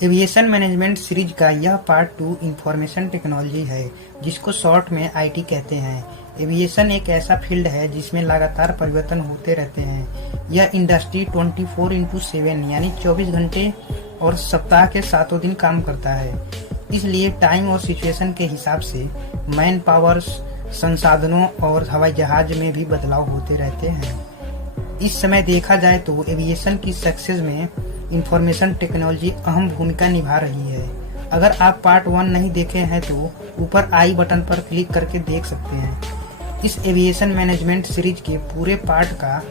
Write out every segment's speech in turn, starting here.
Aviation management series का यह part 2 information technology है, जिसको शॉर्ट में आईटी कहते हैं। एविएशन एक ऐसा फील्ड है जिसमें लगातार परिवर्तन होते रहते हैं। यह इंडस्ट्री 24/7 यानी 24 घंटे और सप्ताह के 7 दिन काम करता है। इसलिए टाइम और सिचुएशन के हिसाब से मैन पावर, संसाधनों और हवाई जहाज में भी बदलाव होते रहते हैं। इस समय देखा जाए तो एविएशन की सक्सेस में इंफॉर्मेशन टेक्नोलॉजी अहम भूमिका निभा रही है। अगर आप पार्ट 1 नहीं देखे हैं तो ऊपर आई बटन पर क्लिक करके देख सकते हैं। इस एविएशन मैनेजमेंट सीरीज के पूरे पार्ट का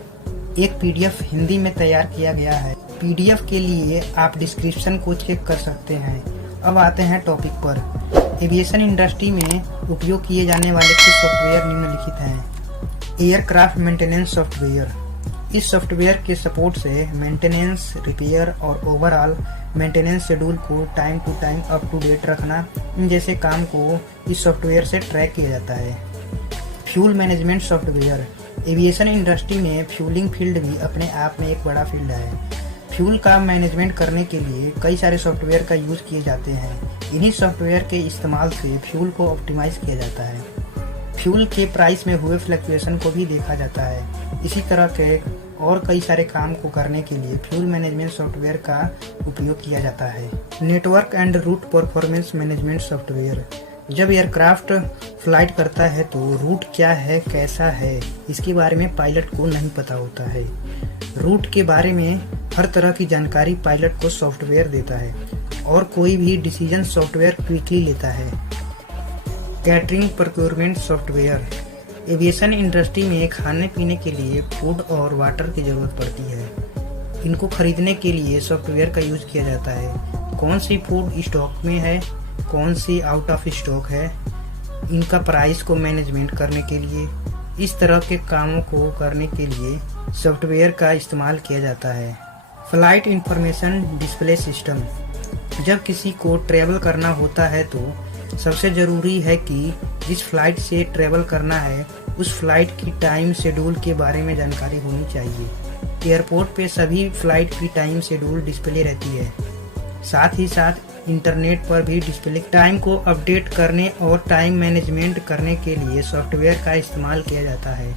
एक पीडीएफ हिंदी में तैयार किया गया है। पीडीएफ के लिए आप डिस्क्रिप्शन को चेक कर सकते हैं। अब आते हैं टॉपिक पर। एविएशन इंडस्ट्री में उपयोग किए जाने वाले कुछ सॉफ्टवेयर निम्नलिखित हैं। Aircraft maintenance software. इस सॉफ्टवेयर के सपोर्ट से मेंटेनेंस, रिपेयर और ओवरऑल मेंटेनेंस शेड्यूल को time to time up to date रखना, इन जैसे काम को इस सॉफ्टवेयर से ट्रैक किया जाता है। Fuel management software. Aviation industry में फ्यूलिंग फील्ड भी अपने आप में एक बड़ा फील्ड है। फ्यूल का मैनेजमेंट करने के लिए कई सारे सॉफ्टवेयर का यूज किए जाते हैं। इन्हीं सॉफ्टवेयर के इस्तेमाल से फ्यूल को ऑप्टिमाइज किया जाता है। फ्यूल के प्राइस में हुए फ्लक्चुएशन को भी देखा जाता है। इसी तरह के और कई सारे काम को करने के लिए फ्यूल मैनेजमेंट सॉफ्टवेयर का उपयोग किया जाता है। Network and route performance management software. जब एयरक्राफ्ट फ्लाइट करता है तो रूट क्या है, कैसा है, इसके बारे में पायलट को नहीं पता होता है। रूट के बारे में हर तरह की जानकारी पायलट को सॉफ्टवेयर देता है और कोई भी डिसीजन सॉफ्टवेयर क्विकली लेता है। Catering procurement software. Aviation industry में खाने पीने के लिए फूड और वाटर की जरूरत पड़ती है। इनको खरीदने के लिए सॉफ्टवेयर का यूज किया जाता है। कौन सी फूड स्टॉक में है, कौन सी आउट ऑफ स्टॉक है, इनका प्राइस को मैनेजमेंट करने के लिए, इस तरह के कामों को करने के लिए सॉफ्टवेयर का इस्तेमाल किया जाता है। Flight information display system. जब किसी को ट्रैवल करना होता है तो सबसे जरूरी है कि जिस फ्लाइट से ट्रैवल करना है उस फ्लाइट की टाइम शेड्यूल के बारे में जानकारी होनी चाहिए। एयरपोर्ट पे सभी फ्लाइट की टाइम शेड्यूल डिस्प्ले रहती है। साथ ही साथ इंटरनेट पर भी डिस्प्ले। टाइम को अपडेट करने और टाइम मैनेजमेंट करने के लिए सॉफ्टवेयर का इस्तेमाल किया जाता है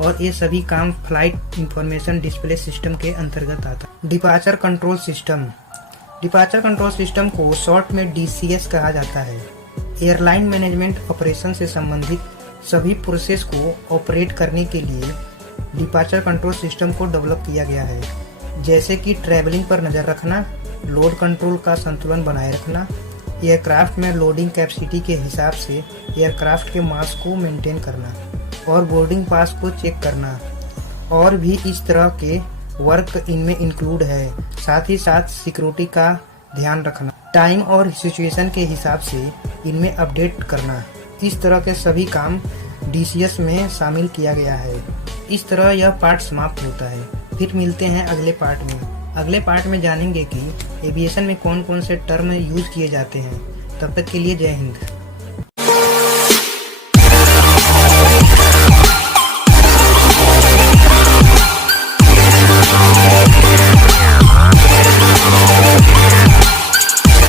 और ये सभी काम फ्लाइट इंफॉर्मेशन डिस्प्ले सिस्टम के अंतर्गत आता है। Departure control system. Departure control system को शॉर्ट में डीसीएस कहा जाता है। एयरलाइन मैनेजमेंट ऑपरेशन से संबंधित सभी प्रोसेस को ऑपरेट करने के लिए डिपार्चर कंट्रोल सिस्टम को डेवलप किया गया है, जैसे कि ट्रैवलिंग पर नज़र रखना, लोड कंट्रोल का संतुलन बनाए रखना, एयरक्राफ्ट में लोडिंग कैपेसिटी के हिसाब से एयरक्राफ्ट के मास को मेंटेन करना और बोर्डिंग पास को चेक करना, और भी इस तरह के वर्क इनमें इंक्लूड है। साथ ही साथ सिक्योरिटी का ध्यान रखना, टाइम और सिचुएशन के हिसाब से इनमें अपडेट करना, इस तरह के सभी काम डीसीएस में शामिल किया गया है। इस तरह यह पार्ट समाप्त होता है। फिर मिलते हैं अगले पार्ट में। अगले पार्ट में जानेंगे कि एविएशन में कौन कौन से टर्म यूज किए जाते हैं। तब तक के लिए जय हिंद।